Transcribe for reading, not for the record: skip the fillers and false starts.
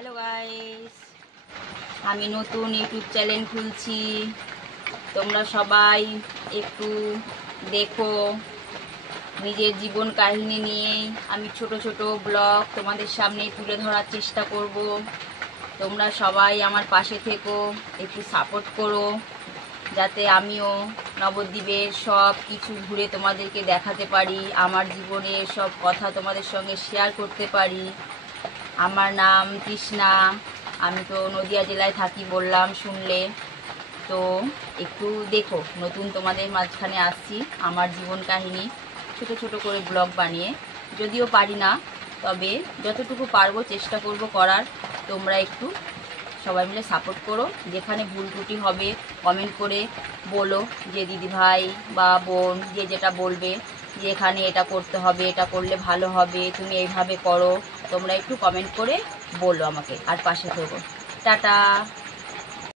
Hello guys, আমি নতুন YouTube channel খুলছি। তোমরা সবাই একটু দেখো। নিজের জীবন কাহিনী নিয়েই আমি ছোট ছোট ব্লগ তোমাদের সামনে তুলে ধরার চেষ্টা করব। তোমরা সবাই আমার পাশে থেকো, একটু সাপোর্ট করো, যাতে আমিও নবদ্বীপের সব কিছু ঘুরে তোমাদেরকে দেখাতে পারি, আমার জীবনের সব কথা তোমাদের সঙ্গে শেয়ার করতে পারি। আমার নাম তৃষ্ণা, আমি তো নদিয়া জেলায় থাকি বললাম, শুনলে তো। একটু দেখো, নতুন তোমাদের মাঝখানে আসছি আমার জীবন কাহিনী ছোট ছোট করে ব্লগ বানিয়ে। যদিও পারি না, তবে যতটুকু পারবো চেষ্টা করব করার। তোমরা একটু সবাই মিলে সাপোর্ট করো। যেখানে ভুল ত্রুটি হবে কমেন্ট করে বলো, যে দিদিভাই বা বোন যে যেটা বলবে, যে এখানে এটা করতে হবে, এটা করলে ভালো হবে, তুমি এইভাবে করো, তোমরা একটু কমেন্ট করে বলো আমাকে, আর পাশে থেকো। টাটা।